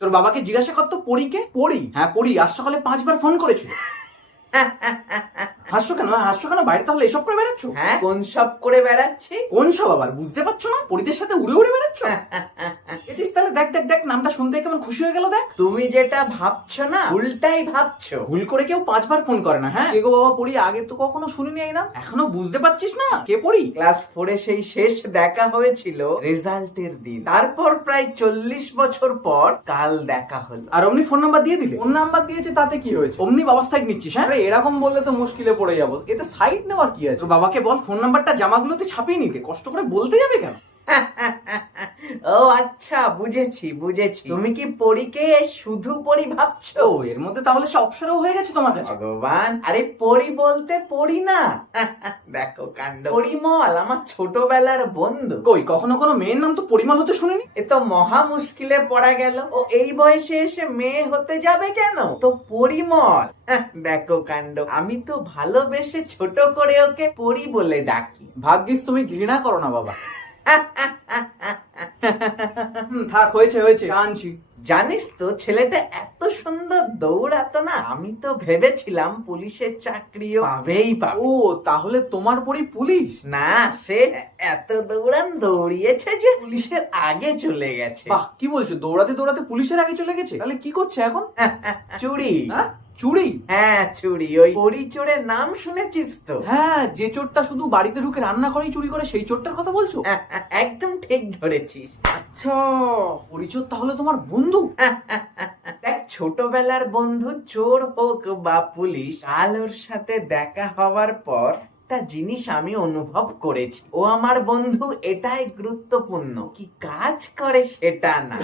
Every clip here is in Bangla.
তোর বাবাকে জিজ্ঞাসা করতো পড়িকে পড়ি হ্যাঁ পড়ি আজ সকালে পাঁচবার ফোন করেছিল। হাসছো কেন? হ্যাঁ, হাসছো কেন? বাইরে তাহলে এসব করে বেড়াচ্ছ? হ্যাঁ। কোন সব করে বেড়াচ্ছি? কোন সব আবার? বুঝতে পারছ না? পরিদের সাথে উড়ে উড়ে বেড়াচ্ছ? হ্যাঁ তাহলে দেখ দেখ দেখ নামটা শুনতে কেমন খুশি হয়ে গেল দেখ। তুমি যেটা ভাবছ না উল্টাই ভাবছ। ভুল করে কেউ পাঁচবার ফোন করে না হ্যাঁ? কে গো বাবা পড়ি? আগে তো কখনো শুনিনি এই নাম। এখনও বুঝতে পারছিস না? কে পড়ি? ক্লাস ফোরে সেই শেষ দেখা হয়েছিল রেজাল্টের দিন। তারপর প্রায় চল্লিশ বছর পর কাল দেখা হলো। আর অমনি ফোন নাম্বার দিয়ে দিলে? ফোন নাম্বার দিয়েছে তাতে কি হয়েছে? অমনি বাবার সাইড নিচ্ছিস হ্যাঁ? এরকম বললে তো মুশকিলে পড়ে যাব। এতে সাইড নেওয়ার কি আছে? বাবাকে বল ফোন নাম্বারটা জামাগুলোতে ছাপিয়ে নিতে। কষ্ট করে বলতে যাবে কেন? ও আচ্ছা বুঝেছি বুঝেছি। তুমি কি পরীকে শুধু পরি ভাবছ? এর মধ্যে তাহলে সে অপসরও হয়ে গেছে তোমার কাছে? ভগবান আরে পরি বলতে পড়ি না। দেখো কাণ্ড। পরিমল আমার ছোটবেলার বন্ধু। কই কখনো কোনো মেয়ের নাম তো পরিমল হতে শুনিনি? এ তো মহা মুশকিলে পড়া গেল। ও এই বয়সে এসে মেয়ে হতে যাবে কেন? তো পরিমল। দেখো কাণ্ড। আমি তো ভালোবেসে ছোট করে ওকে পরি বলে ডাকি। ভাগ্যিস তুমি ঘৃণা করো না বাবা। থাক হয়েছে হয়েছে আনছি। জানিস তো ছেলেটা এত সুন্দর দৌড়াতো না। আমি তো ভেবেছিলাম পুলিশের চাকরিও পাবেই পাবে। ও তাহলে তোমার পরি পুলিশ? না সে এত দৌড়ান দৌড়িয়েছে যে পুলিশের আগে চলে গেছে। বাহ কি বলছো? দৌড়াতে দৌড়াতে পুলিশের আগে চলে গেছে? তাহলে কি করছে এখন? চুরি। হ্যাঁ? চুরি হ্যাঁ চুরি ওই পরিচোরের নাম শুনেছিস তো? হ্যাঁ যে চোরটা শুধু বাড়িতে ঢুকে রান্না করেই চুরি করে সেই চোরটার কথা বলছো? একদম ঠিক ধরেছিস। আচ্ছা পরিচয় তাহলে তোমার বন্ধু? দেখ ছোটবেলার বন্ধু চোর হোক বা পুলিশ আলোর ওর সাথে দেখা হওয়ার পর একটা জিনিস আমি অনুভব করেছি। ও আমার বন্ধু এটাই গুরুত্বপূর্ণ। কি কাজ করে সেটা না।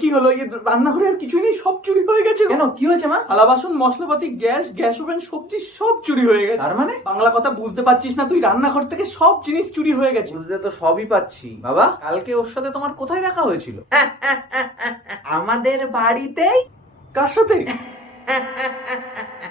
কি হলো? এই রান্নাঘরে আর কিছুই নেই সব চুরি হয়ে গেছে। কেন? কি হয়েছে মা? থালা বাসন মশলাপাতি গ্যাস গ্যাস ওভেন সবজি সব চুরি হয়ে গেছে। তার মানে? বাংলা কথা বুঝতে পারছিস না তুই রান্নাঘর থেকে সব জিনিস চুরি হয়ে গেছে। বুঝতে তো সবই পাচ্ছি বাবা কালকে ওর সাথে তোমার কোথায় দেখা হয়েছিল? আমাদের বাড়িতেই? কার সাথে?